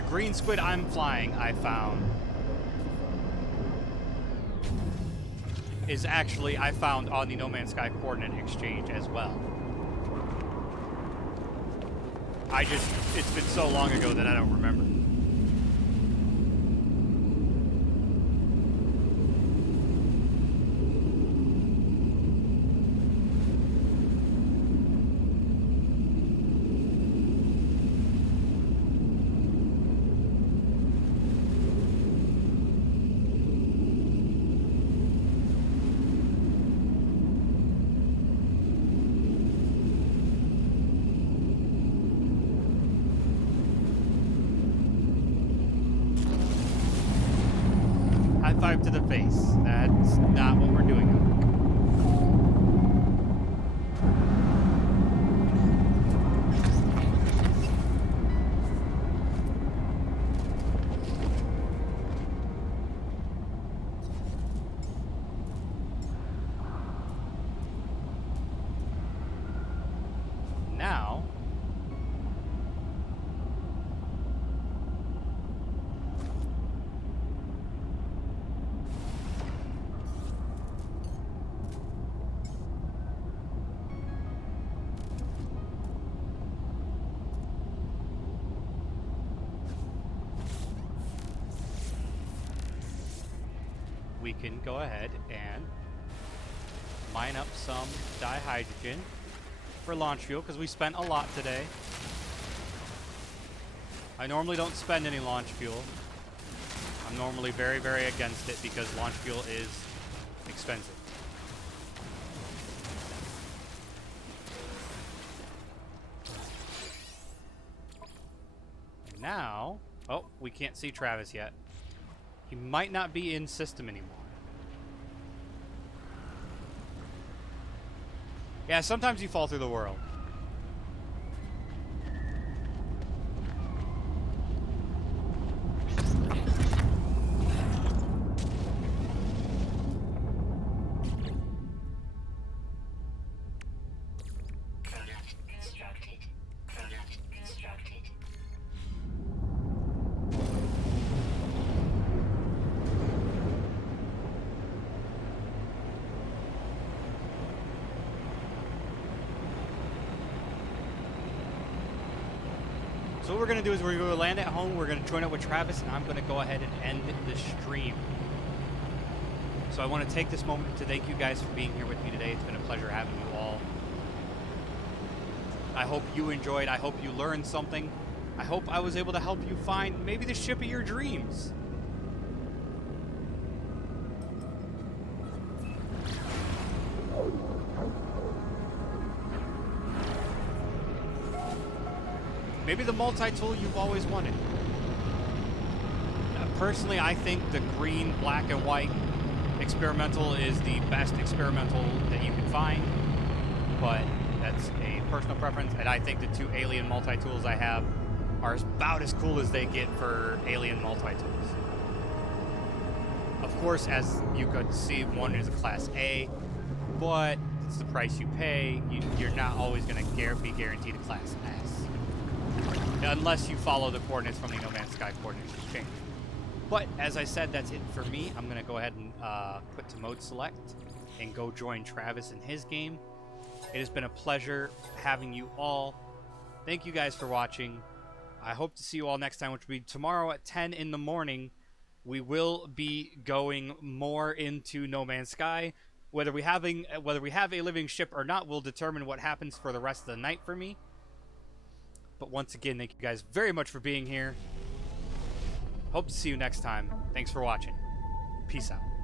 green squid I'm flying, I found, is actually, I found on the No Man's Sky coordinate exchange as well. It's been so long ago that I don't remember. High five to the face. That's not what we're doing. Now, we can go ahead and mine up some dihydrogen for launch fuel, because we spent a lot today. I normally don't spend any launch fuel. I'm normally very, very against it because launch fuel is expensive. Now, oh, we can't see Travis yet. He might not be in system anymore. Yeah, sometimes you fall through the world. Product constructed. Product constructed. So what we're going to do is we're going to land at home, we're going to join up with Travis, and I'm going to go ahead and end the stream. So I want to take this moment to thank you guys for being here with me today. It's been a pleasure having you all. I hope you enjoyed. I hope you learned something. I hope I was able to help you find maybe the ship of your dreams. Maybe the multi-tool you've always wanted. Personally, I think the green, black, and white experimental is the best experimental that you can find, but that's a personal preference, and I think the two alien multi-tools I have are about as cool as they get for alien multi-tools. Of course, as you could see, one is a Class A, but it's the price you pay. You're not always going to be guaranteed a Class S. Unless you follow the coordinates from the No Man's Sky coordinates exchange. But as I said, that's it for me. I'm going to go ahead and put to mode select and go join Travis in his game. It has been a pleasure having you all. Thank you guys for watching. I hope to see you all next time, which will be tomorrow at 10 in the morning. We will be going more into No Man's Sky. Whether we have a living ship or not will determine what happens for the rest of the night for me. But once again, thank you guys very much for being here. Hope to see you next time. Thanks for watching. Peace out.